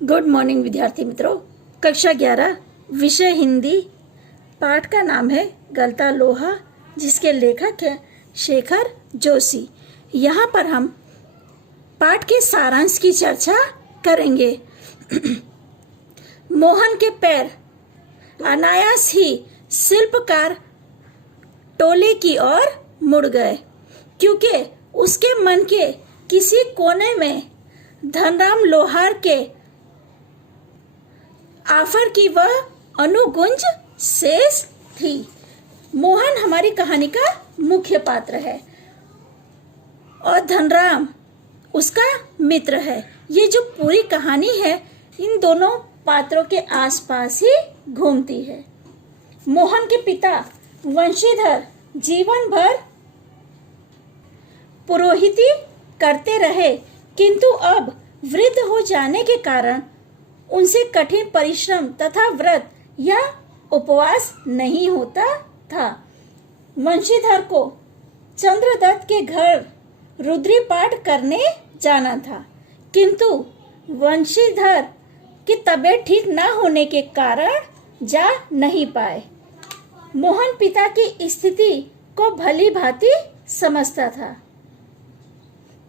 Good morning विद्यार्थी मित्रों। कक्षा 11 विषय हिंदी। पाठ का नाम है गलता लोहा, जिसके लेखक हैं शेखर जोशी। यहाँ पर हम पाठ के सारांश की चर्चा करेंगे। मोहन के पैर अनायास ही शिल्पकार टोले की ओर मुड़ गए, क्योंकि उसके मन के किसी कोने में धनराम लोहार के आफर की वह अनुगुंज शेष थी। मोहन हमारी कहानी का मुख्य पात्र है और धनराम उसका मित्र है। ये जो पूरी कहानी है इन दोनों पात्रों के आसपास ही घूमती है। मोहन के पिता वंशीधर जीवन भर पुरोहिती करते रहे, किंतु अब वृद्ध हो जाने के कारण उनसे कठिन परिश्रम तथा व्रत या उपवास नहीं होता था। वंशीधर को चंद्रदत्त के घर रुद्री पाठ करने जाना था, किंतु वंशीधर की तबीयत ठीक न होने के कारण जा नहीं पाए। मोहन पिता की स्थिति को भली भांति समझता था,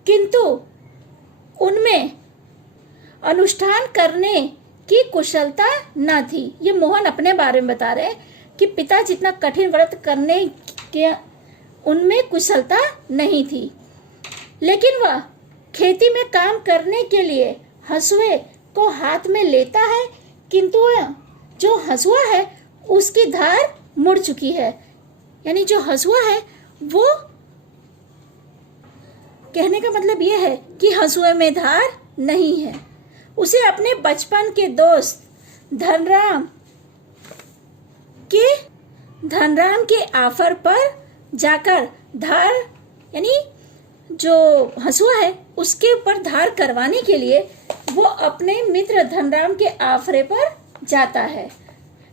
किंतु उनमें अनुष्ठान करने की कुशलता न थी। ये मोहन अपने बारे में बता रहे हैं कि पिता जितना कठिन व्रत करने के उनमें कुशलता नहीं थी, लेकिन वह खेती में काम करने के लिए हंसुए को हाथ में लेता है, किंतु वह जो हंसुआ है उसकी धार मुड़ चुकी है। यानी जो हंसुआ है वो कहने का मतलब यह है कि हंसुए में धार नहीं है। उसे अपने बचपन के दोस्त धनराम के ऑफर पर जाकर धार यानी जो हंसुआ है उसके ऊपर धार करवाने के लिए वो अपने मित्र धनराम के आफरे पर जाता है।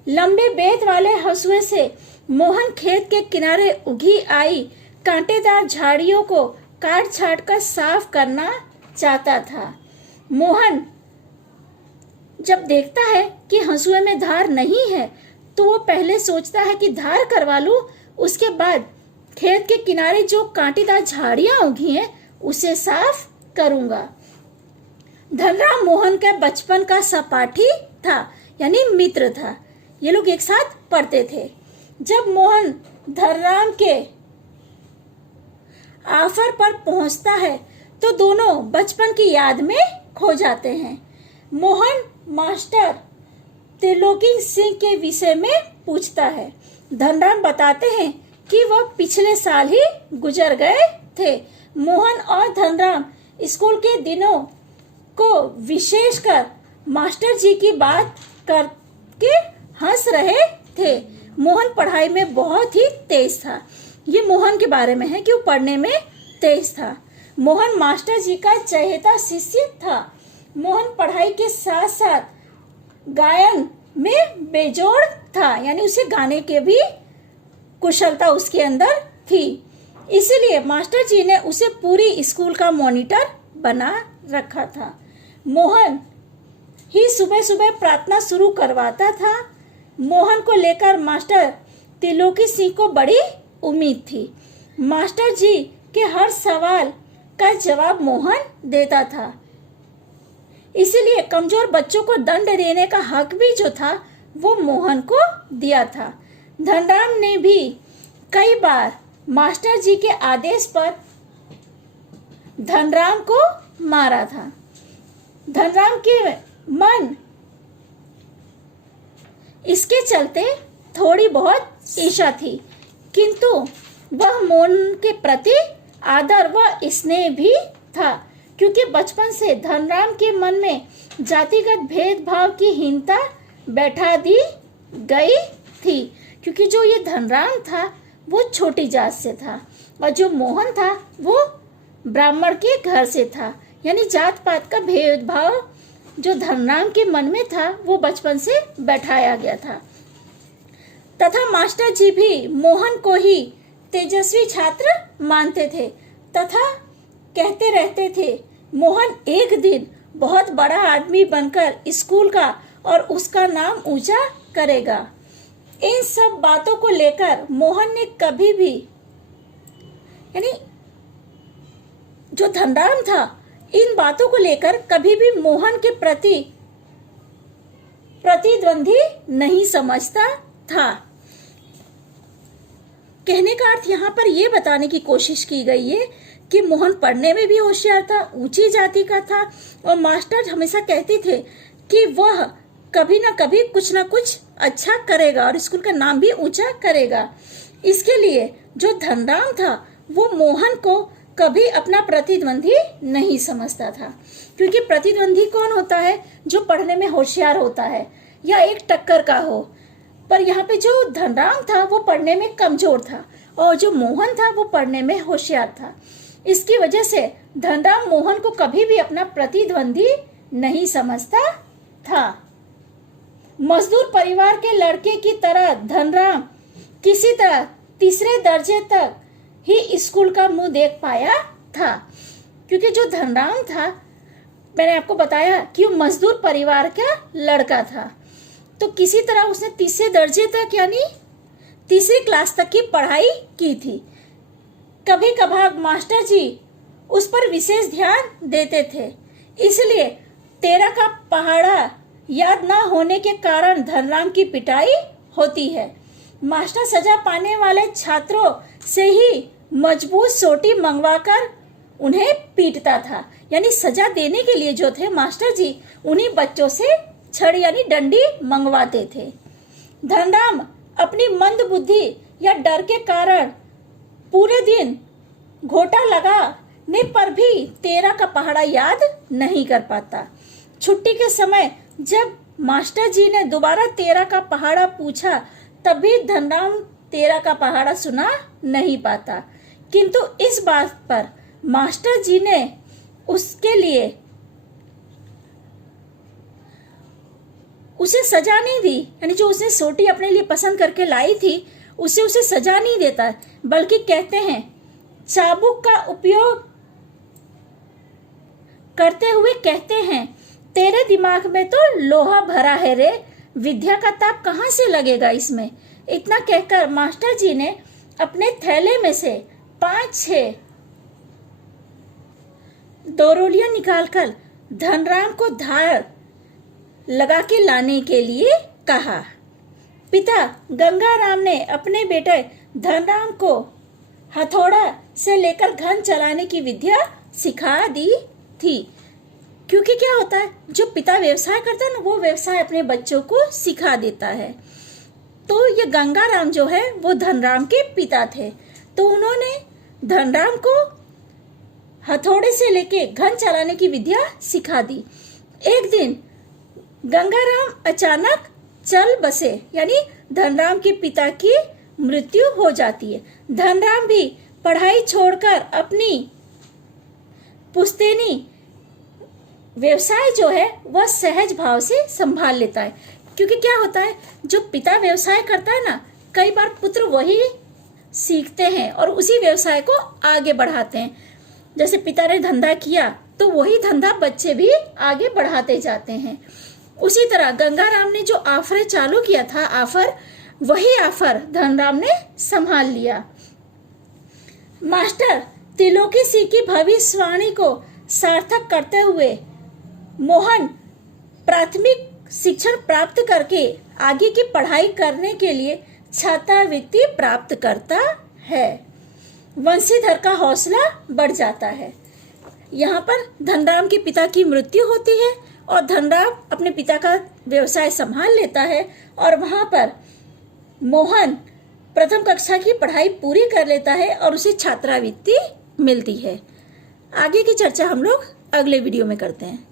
लंबे बेत वाले हंसुए से मोहन खेत के किनारे उगी आई कांटेदार झाड़ियों को काट छाट कर साफ करना चाहता था। मोहन जब देखता है कि हंसुए में धार नहीं है तो वो पहले सोचता है कि धार करवा लूं, उसके बाद खेत के किनारे जो कांटेदार झाड़ियां उगी हैं उसे साफ करूंगा। धनराम मोहन के बचपन का सहपाठी था, यानी मित्र था। ये लोग एक साथ पढ़ते थे। जब मोहन धनराम के आफर पर पहुंचता है तो दोनों बचपन की याद में खो जाते हैं। मोहन मास्टर त्रिलोकी सिंह के विषय में पूछता है। धनराम बताते हैं कि वह पिछले साल ही गुजर गए थे। मोहन और धनराम स्कूल के दिनों को विशेषकर मास्टर जी की बात करके हंस रहे थे। मोहन पढ़ाई में बहुत ही तेज था। ये मोहन के बारे में है कि वो पढ़ने में तेज था। मोहन मास्टर जी का चहेता शिष्य था। मोहन पढ़ाई के साथ साथ गायन में बेजोड़ था, यानी उसे गाने के भी कुशलता उसके अंदर थी। इसीलिए मास्टर जी ने उसे पूरी स्कूल का मॉनिटर बना रखा था। मोहन ही सुबह सुबह प्रार्थना शुरू करवाता था। मोहन को लेकर मास्टर त्रिलोकी सिंह को बड़ी उम्मीद थी। मास्टर जी के हर सवाल का जवाब मोहन देता था, इसीलिए कमजोर बच्चों को दंड देने का हक भी जो था वो मोहन को दिया था। धनराम ने भी कई बार मास्टर जी के आदेश पर धनराम को मारा था। धनराम के मन इसके चलते थोड़ी बहुत ईर्ष्या थी, किंतु वह मोहन के प्रति आदर व स्नेह भी था, क्योंकि बचपन से धनराम के मन में जातिगत भेदभाव की हीनता बैठा दी गई थी। क्योंकि जो ये धनराम था वो छोटी जात से था और जो मोहन था वो ब्राह्मण के घर से था। यानी जात पात का भेदभाव जो धनराम के मन में था वो बचपन से बैठाया गया था। तथा मास्टर जी भी मोहन को ही तेजस्वी छात्र मानते थे तथा कहते रहते थे। मोहन एक दिन बहुत बड़ा आदमी बनकर स्कूल का और उसका नाम ऊंचा करेगा। इन सब बातों को लेकर मोहन ने कभी भी, यानी जो धनराम था, इन बातों को लेकर कभी भी मोहन के प्रति प्रतिद्वंदी नहीं समझता था। कहने का अर्थ यहाँ पर यह बताने की कोशिश की गई है कि मोहन पढ़ने में भी होशियार था, ऊंची जाति का था, और मास्टर हमेशा कहते थे कि वह कभी ना कभी कुछ ना कुछ अच्छा करेगा और स्कूल का नाम भी ऊंचा करेगा। इसके लिए जो धनराम था वो मोहन को कभी अपना प्रतिद्वंदी नहीं समझता था, क्योंकि प्रतिद्वंदी कौन होता है? जो पढ़ने में होशियार होता है या एक टक्कर का हो। पर यहाँ पे जो धनराम था वो पढ़ने में कमजोर था और जो मोहन था वो पढ़ने में होशियार था। इसकी वजह से धनराम मोहन को कभी भी अपना प्रतिद्वंदी नहीं समझता था। मजदूर परिवार के लड़के की तरह धनराम किसी तरह तीसरे दर्जे तक ही स्कूल का मुंह देख पाया था, क्योंकि जो धनराम था, मैंने आपको बताया कि वो मजदूर परिवार का लड़का था, तो किसी तरह उसने तीसरे दर्जे तक यानी तीसरी क्लास तक की पढ़ाई की थी। कभी कभार मास्टर जी उस पर विशेष ध्यान देते थे, इसलिए 13 का पहाड़ा याद ना होने के कारण धनराम की पिटाई होती है। मास्टर सजा पाने वाले छात्रों से ही मजबूत सोटी मंगवाकर उन्हें पीटता था, यानी सजा देने के लिए जो थे मास्टर जी उन्हीं बच्चों से छड़ यानी डंडी मंगवाते थे। धनराम अपनी मंद बुद्धि या डर के कारण पूरे दिन घोटा लगाने पर भी 13 का पहाड़ा याद नहीं कर पाता। छुट्टी के समय जब मास्टर जी ने दोबारा 13 का पहाड़ा पूछा तब भी धनराम 13 का पहाड़ा सुना नहीं पाता, किंतु इस बात पर मास्टर जी ने उसके लिए उसे सजा नहीं दी, यानी जो उसने सोटी अपने लिए पसंद करके लाई थी उसे सजा नहीं देता, बल्कि कहते हैं चाबुक का उपयोग करते हुए कहते हैं, तेरे दिमाग में तो लोहा भरा है रे, विद्या का ताप कहाँ से लगेगा इसमें। इतना कहकर मास्टर जी ने अपने थैले में से 5-6 दोरोलियां निकालकर धनराम को धार लगा के लाने के लिए कहा। पिता गंगाराम ने अपने बेटे धनराम को हथौड़ा से लेकर घन चलाने की विद्या सिखा दी थी, क्योंकि क्या होता है जो पिता व्यवसाय करता है ना वो व्यवसाय अपने बच्चों को सिखा देता है। तो ये गंगाराम जो है वो धनराम के पिता थे, तो उन्होंने धनराम को हथौड़े से लेके घन चलाने की विद्या सिखा दी। एक दिन गंगाराम अचानक चल बसे, यानी धनराम के पिता की मृत्यु हो जाती है। धनराम भी पढ़ाई छोड़कर अपनी पुश्तैनी व्यवसाय जो है वह सहज भाव से संभाल लेता है, क्योंकि क्या होता है जो पिता व्यवसाय करता है ना, कई बार पुत्र वही सीखते हैं और उसी व्यवसाय को आगे बढ़ाते हैं। जैसे पिता ने धंधा किया तो वही धंधा बच्चे भी आगे बढ़ाते जाते हैं। उसी तरह गंगाराम ने जो आफर चालू किया था वही आफर धनराम ने संभाल लिया। मास्टर त्रिलोकी सिंह की भविष्यवाणी को सार्थक करते हुए मोहन प्राथमिक शिक्षण प्राप्त करके आगे की पढ़ाई करने के लिए छात्रवृत्ति प्राप्त करता है। वंशीधर का हौसला बढ़ जाता है। यहाँ पर धनराम के पिता की मृत्यु होती है और धनराम अपने पिता का व्यवसाय संभाल लेता है और वहाँ पर मोहन प्रथम कक्षा की पढ़ाई पूरी कर लेता है और उसे छात्रवृत्ति मिलती है। आगे की चर्चा हम लोग अगले वीडियो में करते हैं।